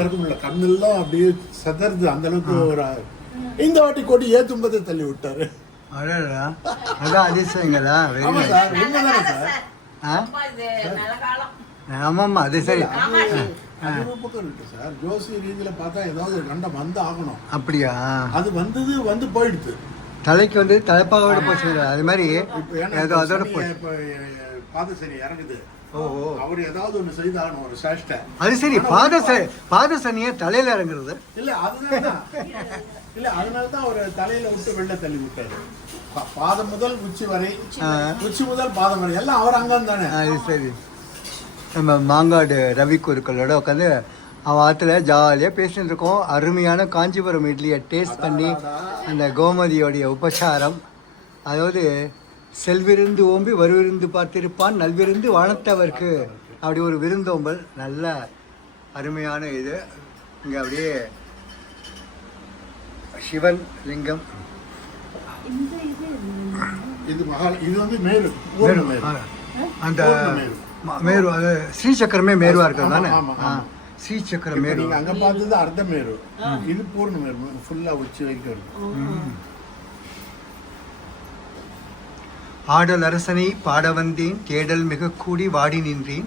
இறக்கும்ல கண்ணெல்லாம் அப்படியே சதறது அந்த அளவுக்கு ஒரு இந்த வாட்டி கொடி ஏத்தும்பதை தள்ளி விட்டாரு. அதான் அதிசயங்களா? சார் உண்மைதானே சார்? ஆமாம்மா அது சரி. அது ஒரு பக்கம் இருக்கு சார். ஜோசி ரீதியில பார்த்தா ஏதாவது ஒரு கண்டம் வந்து ஆகணும். அப்படியா? அது வந்து போயிடுது. தலைக்கு வந்து தலைப்பாவோட போச்சு. அது மாதிரி அதோட பாதசனி இறங்குது. அவர் ஏதாவது ஒண்ணு செய்தாகணும் ஒரு சேஷ்டை. அது சரி. பாதசனிய தலையில இறங்குறது இல்ல அதனாலதான் அவர் தலையில விட்டு வெள்ள தள்ளி விட்டாரு. பாதம் முதல் உச்சி வரை, உச்சி முதல் பாதம் வரை எல்லாம் அவர் அங்கம் தானே. அது சரி. நம்ம மாங்காடு ரவி குருக்களோட உட்காந்து அவன் ஆற்றுல ஜாலியாக பேசிட்டு இருக்கோம். அருமையான காஞ்சிபுரம் இட்லியை டேஸ்ட் பண்ணி அந்த கோமதியோடைய உபச்சாரம், அதாவது செல்விருந்து ஓம்பி வருவிருந்து பார்த்திருப்பான் நல்விருந்து வானத்தவர்க்கு, அப்படி ஒரு விருந்தோம்பல். நல்ல அருமையான இது. இங்கே அப்படியே சிவன் லிங்கம். இது வந்து மேரு அந்த மேரு, அது ஸ்ரீசக்கரமே மேருவா இருக்கிறது தானே. ஸ்ரீசக்கரம் மேரு. நீங்க அங்க பார்த்தது அர்த்த மேரு, இது பூர்ண மேரு. ஃபுல்லா உச்சி வரைக்கும் இருக்கும். ஆடல் அரசனை பாட வந்தேன், தேடல் மிக கூடி வாடி நின்றேன்.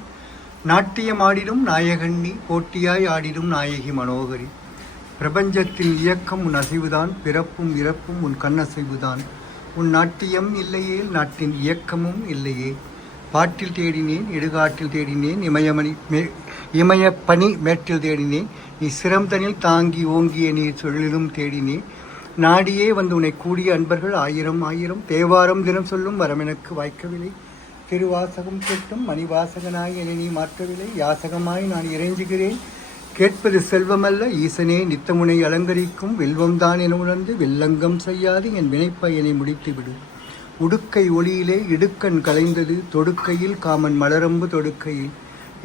நாட்டியம் ஆடிடும் நாயகன் நீ, போட்டியாய் ஆடிடும் நாயகி மனோகரி. பிரபஞ்சத்தின் இயக்கம் உன் அசைவுதான், பிறப்பும் இறப்பும் உன் கண்ணசைவுதான். உன் நாட்டியம் இல்லையே, நாட்டின் இயக்கமும் இல்லையே. பாட்டில் தேடினேன், இடுகாட்டில் தேடினேன், இமயப்பனி மேட்டில் தேடினேன். நீ சிரம்தனில் தாங்கி ஓங்கிய நீர் சொல்லிலும் தேடினேன். நாடியே வந்து உன்னை கூடிய அன்பர்கள் ஆயிரம் ஆயிரம். தேவாரம் தினம் சொல்லும் வரம் எனக்கு வாய்க்கவில்லை. திருவாசகம் கேட்டும் மணிவாசகனாய் என நீ மாற்றவில்லை. யாசகமாய் நான் இறைஞ்சுகிறேன். கேட்பது செல்வமல்ல ஈசனே, நித்தமுனை அலங்கரிக்கும் வில்வம்தான் என உணர்ந்து வில்லங்கம் செய்யாது என் வினைப்பயனை முடித்து விடு. உடுக்கை ஒளியிலே இடுக்கண் கலைந்தது, தொடுக்கையில் காமன் மலரம்பு தொடுக்கையில்.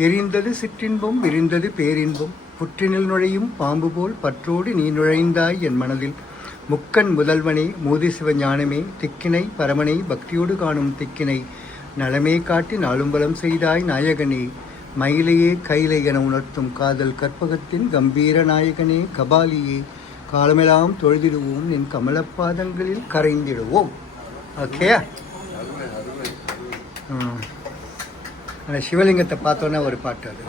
எரிந்தது சிற்றின்பம், விரிந்தது பேரின்பம். புற்றினில் நுழையும் பாம்பு போல் பற்றோடு நீ நுழைந்தாய் என் மனதில். முக்கண் முதல்வனே, மூதி சிவஞானமே, திக்கினை பரமனை பக்தியோடு காணும் திக்கினை. நலமே காட்டி நாளும்பலம் செய்தாய் நாயகனே. மயிலையே கைலை என உணர்த்தும் காதல் கற்பகத்தின் கம்பீர நாயகனே. கபாலியே, காலமெல்லாம் தொழுதிடுவோம், நின் கமலப்பாதங்களில் கரைந்திடுவோம். ஓகே. சிவலிங்கத்தை பார்த்தோன்னே ஒரு பாட்டு அது.